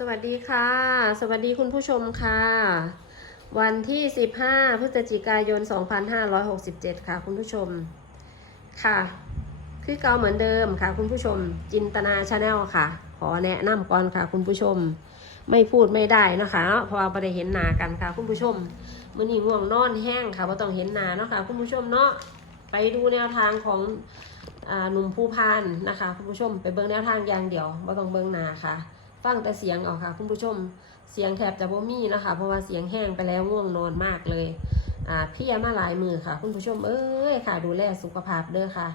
สวัสดีค่ะ สวัสดีคุณผู้ชมค่ะ วันที่ 15 พฤศจิกายน 2567 ค่ะ คุณผู้ชม ค่ะ คือเก่าเหมือนเดิมค่ะ คุณผู้ชม จินตนาชาแนลค่ะ ขอแนะนำก่อนค่ะ คุณผู้ชม ไม่พูดไม่ได้นะคะเพราะว่าไม่ได้เห็นหน้ากันค่ะ คุณผู้ชมมือนี้ง่วงนอนแห้งค่ะว่าต้องเห็นหน้าเนาะค่ะ คุณผู้ชมเนาะไปดูแนวทางของอหนุ่มผู้พานนะคะ คุณผู้ชม ไปเบิ่งแนวทางอย่างเดียวไม่ต้องเบิ่งหน้าค่ะ ฟังแต่เสียงเอาค่ะ คุณผู้ชมเสียงแทบจะบ่มีนะคะ เพราะว่าเสียงแห้งไปแล้วง่วงนอนมากเลยอ่าเพียมาหลายมือค่ะ คุณผู้ชมเอ้ยค่ะ ดูแลสุขภาพเด้อค่ะ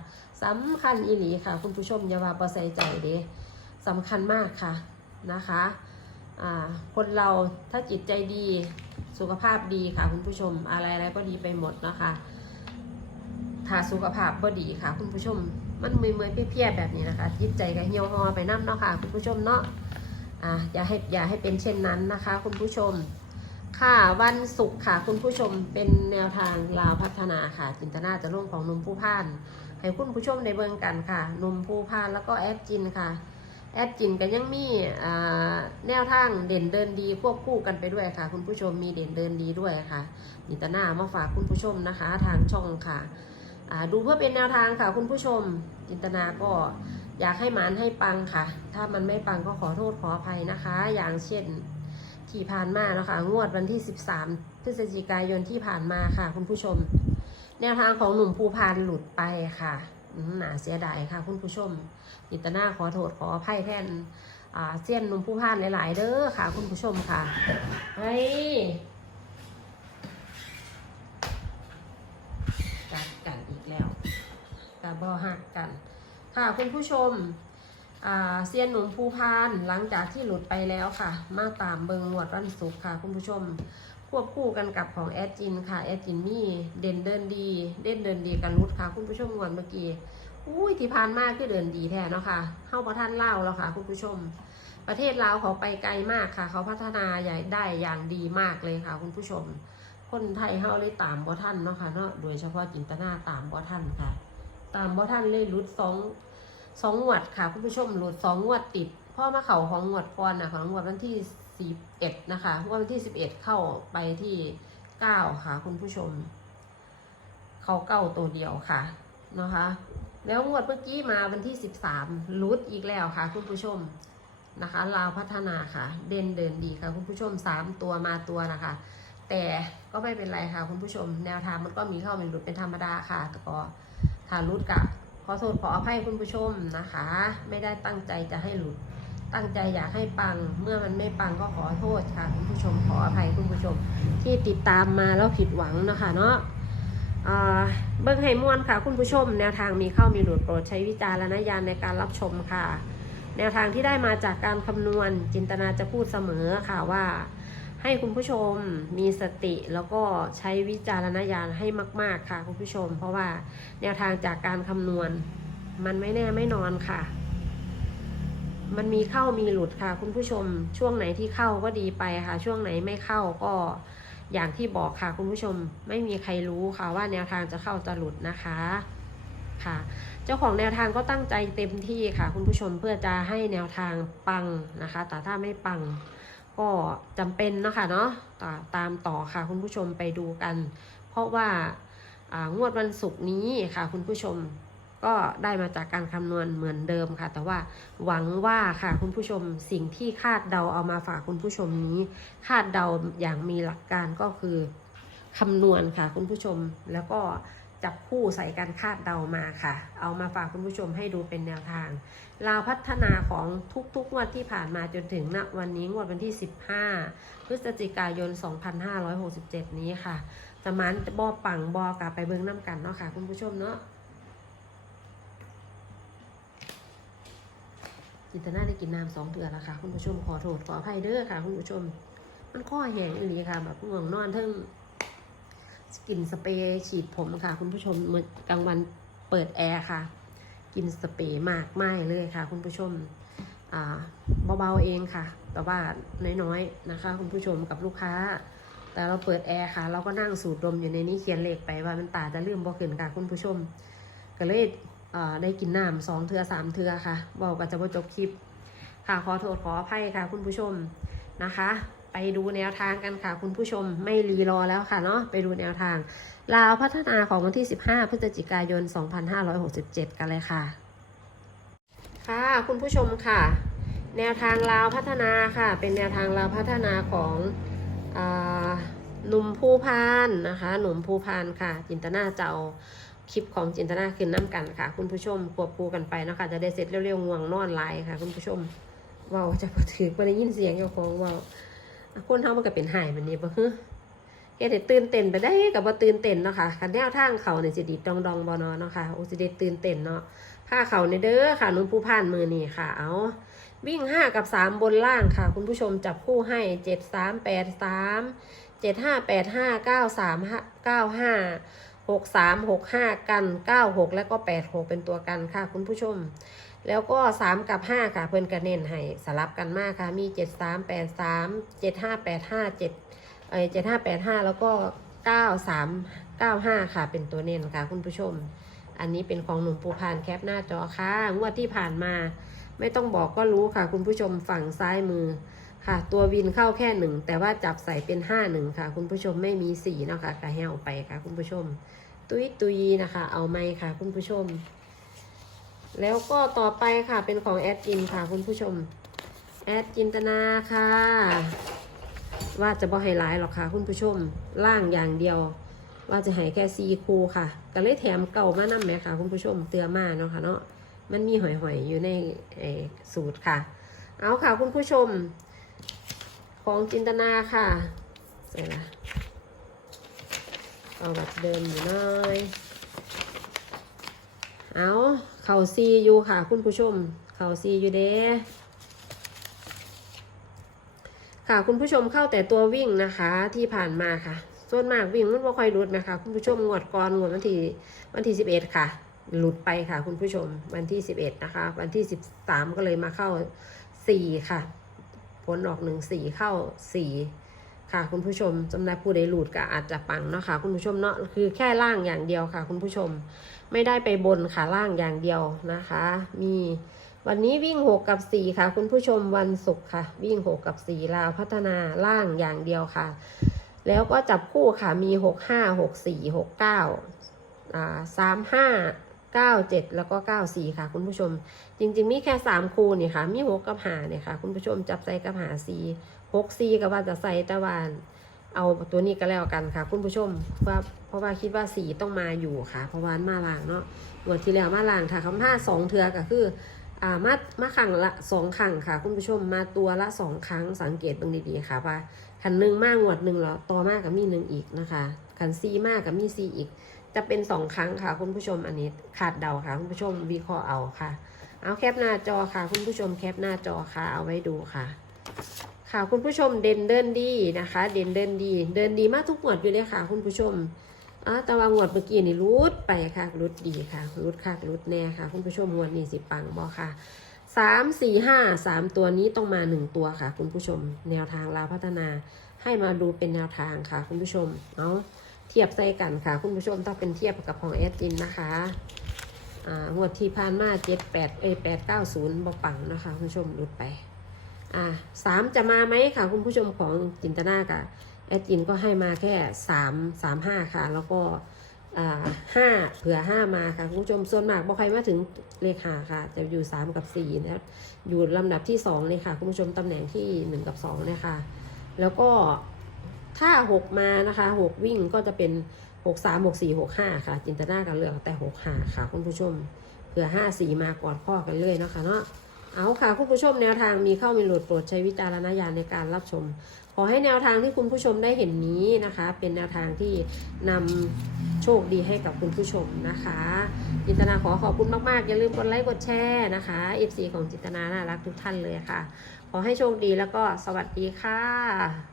สำคัญอีหลีค่ะ คุณผู้ชมอย่าว่าบ่ใส่ใจเด้สำคัญมากค่ะนะคะอ่าคนเราถ้าจิตใจดีสุขภาพดีค่ะ คุณผู้ชมอะไรอะไรก็ดีไปหมดนะคะถ้าสุขภาพบ่ดีค่ะ คุณผู้ชม มันเมื่อยๆเพลียๆแบบนี้นะคะ จิตใจก็เหี่ยวหอไปน้ำเนาะค่ะ คุณผู้ชมเนาะ อ่าอย่าให้อย่าให้เป็นเช่นนั้นนะคะ คุณผู้ชม ค่ะวันศุกร์ค่ะ คุณผู้ชมเป็นแนวทางลาวพัฒนาค่ะ จินตนาจะร่วมของหนุ่มผู้พาน ให้คุณผู้ชมในเบิ่งกันค่ะหนุ่มผู้พานแล้วก็แอดจินค่ะแอดจินก็ยังมีแนวทางเด่นเดินดีควบคู่กันไปด้วยค่ะ คุณผู้ชมมีเด่นเดินดีด้วยค่ะจินตนามาฝากคุณผู้ชมนะคะ ทางช่องค่ะดูเพื่อเป็นแนวทางค่ะ คุณผู้ชมจินตนาก็ อยากให้หมานให้ปังค่ะ ถ้ามันไม่ปังก็ขอโทษขออภัยนะคะ อย่างเช่นที่ผ่านมานะคะงวดวันที่ 13 พฤศจิกายนที่ผ่านมาค่ะ คุณผู้ชม แนวทางของหนุ่มภูพานหลุดไปค่ะอืมน่าเสียดายค่ะ คุณผู้ชมจิตนาขอโทษขออภัยแทนเสี้ยนหนุ่มภูพานหลาย ๆ เด้อค่ะ คุณผู้ชมค่ะเฮ้ยกัดกันอีกแล้วกะบอหักกัน ค่ะคุณผู้ชมเซียนหนุ่มภูพานหลังจากที่หลุดไปแล้วค่ะ มาตามเบิงงวดวันศุกร์ค่ะ คุณผู้ชม ควบคู่กันกับของแอดจินค่ะแอดจินมี่เด่นเดินดี เด่นเดินดีกันรุดค่ะ คุณผู้ชมงวดเมื่อกี้อุ้ยที่ผ่านมากคือเดินดีแท้เนาะค่ะเข้าประท่านเล่าแล้วค่ะ คุณผู้ชม ประเทศลาวเขาไปไกลมากค่ะ เขาพัฒนาใหญ่ได้อย่างดีมากเลยค่ะ คุณผู้ชม คนไทยเขาเลยตามบ่ท่านเนาะค่ะเนาะโดยเฉพาะจินตนาตามบ่ท่านค่ะ ตามบ่ท่านเลยรุดสองสองงวดค่ะคุณผู้ชมหลดสองงวดติดพ่อมาเข่าของงวดก่อนนะของงวดวันที่สิบเอ็ดนะคะวดวันที่สิบเอ็ดเข้าไปที่เก้าค่ะคุณผู้ชม เขาเก้าตัวเดียวค่ะนะคะ แล้วงวดเมื่อกี้มาวันที่สิบสามลุดอีกแล้วค่ะ คุณผู้ชมนะคะลาวพัฒนาค่ะ เด่นเดินดีค่ะ คุณผู้ชมสามตัวมาตัวนะคะ แต่ก็ไม่เป็นไรค่ะ คุณผู้ชม แนวทางมันก็มีเข้ามีหลุดเป็นธรรมดาค่ะแต่ก็ ถ้าลุดกะขอโทษขออภัยคุณผู้ชมนะคะ ไม่ได้ตั้งใจจะให้หลุด ตั้งใจอยากให้ปัง เมื่อมันไม่ปังก็ขอโทษค่ะคุณผู้ชมขออภัยคุณผู้ชม ที่ติดตามมาแล้วผิดหวังนะคะเนาะเบิ้งให้มวนค่ะ คุณผู้ชม แนวทางมีเข้ามีหลุดโปรดใช้วิจารณญาณในการรับชมค่ะ แนวทางที่ได้มาจากการคำนวณจินตนาจะพูดเสมอค่ะว่า ให้คุณผู้ชมมีสติแล้วก็ใช้วิจารณญาณให้มาก ๆ ค่ะ คุณผู้ชม เพราะว่าแนวทางจากการคำนวณ มันไม่แน่ไม่นอนค่ะ มันมีเข้ามีหลุดค่ะ คุณผู้ชม ช่วงไหนที่เข้าก็ดีไปค่ะ ช่วงไหนไม่เข้าก็อย่างที่บอกค่ะ คุณผู้ชมไม่มีใครรู้ค่ะว่าแนวทางจะเข้าจะหลุดนะคะค่ะ เจ้าของแนวทางก็ตั้งใจเต็มที่ค่ะ คุณผู้ชมเพื่อจะให้แนวทางปังนะคะ แต่ถ้าไม่ปัง ก็จำเป็นเนาะคะเนาะตาตามต่อค่ะคุณผู้ชมไปดูกัน เพราะว่างวดวันศุกร์นี้ค่ะคุณผู้ชมก็ได้มาจากการคำนวณเหมือนเดิมค่ะ แต่ว่าหวังว่าค่ะคุณผู้ชมสิ่งที่คาดเดาเอามาฝากคุณผู้ชมนี้ คาดเดาอย่างมีหลักการก็คือคำนวณค่ะคุณผู้ชมแล้วก็ จับคู่ใส่การคาดเดามาค่ะ เอามาฝากคุณผู้ชมให้ดูเป็นแนวทาง ลาวพัฒนาของทุกๆงวดที่ผ่านมาจนถึงณวันนี้งวดวันที่ 15 พฤศจิกายน 2567 นี้ค่ะจะมันบอปังบอกลับไปเบิ้งน้ำกันเนาะค่ะ คุณผู้ชมเนาะจินตนาได้กินน้ำสองเดือนแล้วค่ะ คุณผู้ชมขอโทษขออภัยเด้อค่ะ คุณผู้ชม มันข้อแหงอีหลีค่ะแบบง่วงนอนเทั้ง กลิ่นสเปรย์ฉีดผมค่ะ คุณผู้ชมเมื่อกลางวันเปิดแอร์ค่ะกลิ่นสเปรย์มากไม่เลยค่ะ คุณผู้ชมเบาๆเองค่ะ แต่ว่าน้อยๆนะคะ คุณผู้ชมกับลูกค้า แต่เราเปิดแอร์ค่ะ เราก็นั่งสูดดมอยู่ในนี้เขียนเลขไปว่ามันตาจะลืมบ่ขึ้นค่ะ คุณผู้ชม ก็เลยได้กินน้ำสองเทือสามเทือค่ะบอกก็จะบ่จบคลิปค่ะขอโทษขออภัยค่ะ คุณผู้ชมนะคะ ไปดูแนวทางกันค่ะ คุณผู้ชมไม่รีรอแล้วค่ะเนาะไปดูแนวทางลาวพัฒนาของวันที่ 15 พฤศจิกายน 2567 กันเลยค่ะ ค่ะคุณผู้ชมค่ะ แนวทางลาวพัฒนาค่ะ เป็นแนวทางลาวพัฒนาของอหนุ่มภูพานนะคะ หนุ่มภูพานค่ะ จินตนาเจ้าคลิปของจินตนาขึ้นน้ำกันค่ะ คุณผู้ชมควบคู่กันไปนะคะจะได้เสร็จเร็วๆง่วงนอนไลายค่ะ คุณผู้ชมว้าจะถือบ่ได้ยินเสียงเจ้าของว้า คนเฮามันก็เป็นหายแบบนี้บ่ฮึเฮ็ดให้ตื่นเต้นไปได้กับบ่ตื่นเต้นเนาะค่ะคันแนวทางเขาเนี่ยสิดีดดองๆบ่เนาะเนาะค่ะโอ้สิได้ตื่นเต้นเนาะผ้าเขาในเด้อค่ะนุ่มภูพานมือนี่ค่ะ เอาวิ่ง5กับ3บนล่างค่ะ คุณผู้ชมจับคู่ให้7 3 8 3 7 5 8 5 9 3 9 5 6 3 6 5กัน9 6แล้วก็8 6เป็นตัวกันค่ะ คุณผู้ชม แล้วก็ 3 กับ 5 ค่ะ เพิ่นกระเน้นให้สลับกันมากค่ะ มี 7 3 8 3 7 5 8 5 7เอ้ย7 5 8 5 แล้วก็ 9 3 9 5 ค่ะ เป็นตัวเน้นค่ะ คุณผู้ชม อันนี้เป็นของหนุ่มปูพานแคปหน้าจอค่ะ งวดที่ผ่านมาไม่ต้องบอกก็รู้ค่ะ คุณผู้ชมฝั่งซ้ายมือค่ะ ตัววินเข้าแค่หนึ่งแต่ว่าจับใส่เป็นห้าหนึ่งค่ะ คุณผู้ชมไม่มีสีเนาะค่ะกระแหวไปค่ะ คุณผู้ชม ตุยตุยนะคะ เอาไหมค่ะ คุณผู้ชม แล้วก็ต่อไปค่ะเป็นของแอดจินค่ะคุณผู้ชม แอดจินตนาค่ะ ว่าจะบ่ให้หลายหรอกค่ะ คุณผู้ชมล่างอย่างเดียว ว่าจะให้แค่ซีคูค่ะก็เลยแถมเก่ามานำแหมค่ะ คุณผู้ชมเตือมาเนาะค่ะเนาะมันมีหอยๆอยู่ในสูตรค่ะ เอาค่ะคุณผู้ชม ของจินตนาค่ะเสร็จละเอาแบบเดิมอยู่น้อย เอาเข่าซีอยู่ค่ะ คุณผู้ชม เข่าซีอยู่เด้ค่ะคุณผู้ชมเข้าแต่ตัววิ่งนะคะที่ผ่านมาค่ะ ส่วนมากวิ่งมันบ่ค่อยรุดนะคะ คุณผู้ชมงวดก่อนงวดวันที่วันที่สิบเอ็ดค่ะ หลุดไปค่ะ คุณผู้ชมวันที่11นะคะ วันที่13ก็เลยมาเข้า4ค่ะผลออก1 4เข้า4 ค่ะ คุณผู้ชมสำหรับผู้ใดหลุดก็อาจจะปังเนาะค่ะ คุณผู้ชมเนาะคือแค่ล่างอย่างเดียวค่ะ คุณผู้ชมไม่ได้ไปบนค่ะล่างอย่างเดียวนะคะ มีวันนี้วิ่ง6กับ4ค่ะ คุณผู้ชมวันศุกร์ค่ะ วิ่ง6กับ4ลาวพัฒนาล่างอย่างเดียวค่ะ แล้วก็จับคู่ค่ะมี6 5 6 4 6 9อ่าสามห้า เก้าเจ็ดแล้วก็เก้าสี่ค่ะ คุณผู้ชม จริง ๆ มีแค่สามคูเนี่ยค่ะ มีหกกับหาเนี่ยค่ะ คุณผู้ชมจับใส่กับหาสีหกสีกับว่าจะใส่ตะวันเอาตัวนี้ก็แล้วกันค่ะ คุณผู้ชมว่าเพราะว่าคิดว่าสีต้องมาอยู่ค่ะ เพราะวามาล่างเนาะงวดที่แล้วมาล่างค่ะคำพาสองเทือก็คืออ่ามามาขังละสองขังค่ะ คุณผู้ชมมาตัวละสองครั้งสังเกตเบ้างดีๆค่ะว่าขันหนึ่งมากงวดหนึ่งแล้วต่อมากกับมีหนึ่งอีกนะคะขันซีมากกับมีซีอีก จะเป็นสองครั้งค่ะคุณผู้ชมอันนี้ขาดเดาค่ะคุณผู้ชมวิเคราะห์เอาค่ะ เอาแคปหน้าจอค่ะ คุณผู้ชมแคปหน้าจอค่ะเอาไว้ดูค่ะ ค่ะคุณผู้ชมเด่นเดินดีนะคะ เด่นเดินดี เดินดีมากทุกหมวดอยู่เลยค่ะ คุณผู้ชมอ่าแต่ว่างวดเมื่อกี้นี่รุดไปค่ะรุดดีค่ะรุดค่ะรุดแน่ค่ะ คุณผู้ชมงวดนี้สิปังบอค่ะสามสี่ห้าสามตัวนี้ต้องมาหนึ่งตัวค่ะ คุณผู้ชม แนวทางลาวพัฒนาให้มาดูเป็นแนวทางค่ะ คุณผู้ชมเอา เทียบใส่กันค่ะ คุณผู้ชมถ้าเป็นเทียบกับของแอดจินนะคะอ่างวดที่ผ่านมาเจ็ดแปดเอแปดเก้าศูนย์บปังนะคะ คุณผู้ชมหลุดไปอ่าสามจะมาไหมค่ะ คุณผู้ชมของจินตนากับแอดจินก็ให้มาแค่สามสามห้าค่ะ แล้วก็อ่าห้าเผื่อห้ามาค่ะ คุณผู้ชมส่วนมากบอกใครมาถึงเลขหาค่ะ จะอยู่สามกับสี่นะอยู่ลำดับที่สองเลยค่ะ คุณผู้ชมตำแหน่งที่หนึ่งกับสองเนี่ยค่ะ แล้วก็ ถ้าหกมานะคะหกวิ่งก็จะเป็นหกสามหกสี่หกห้าค่ะ จินตนากันเลือกแต่หกห้าค่ะคุณผู้ชมเผื่อห้าสี่มาก่อนข้อกันเลยเนาะคะเนาะเอาค่ะคุณผู้ชมแนวทางมีเข้ามีหลุดโปรดใช้วิจารณญาณในการรับชม ขอให้แนวทางที่คุณผู้ชมได้เห็นนี้นะคะ เป็นแนวทางที่นำโชคดีให้กับคุณผู้ชมนะคะจินตนาขอขอบคุณมากๆอย่าลืมกดไลค์กดแชร์นะคะ FC ของจินตนาน่ารักทุกท่านเลยค่ะ ขอให้โชคดีแล้วก็สวัสดีค่ะ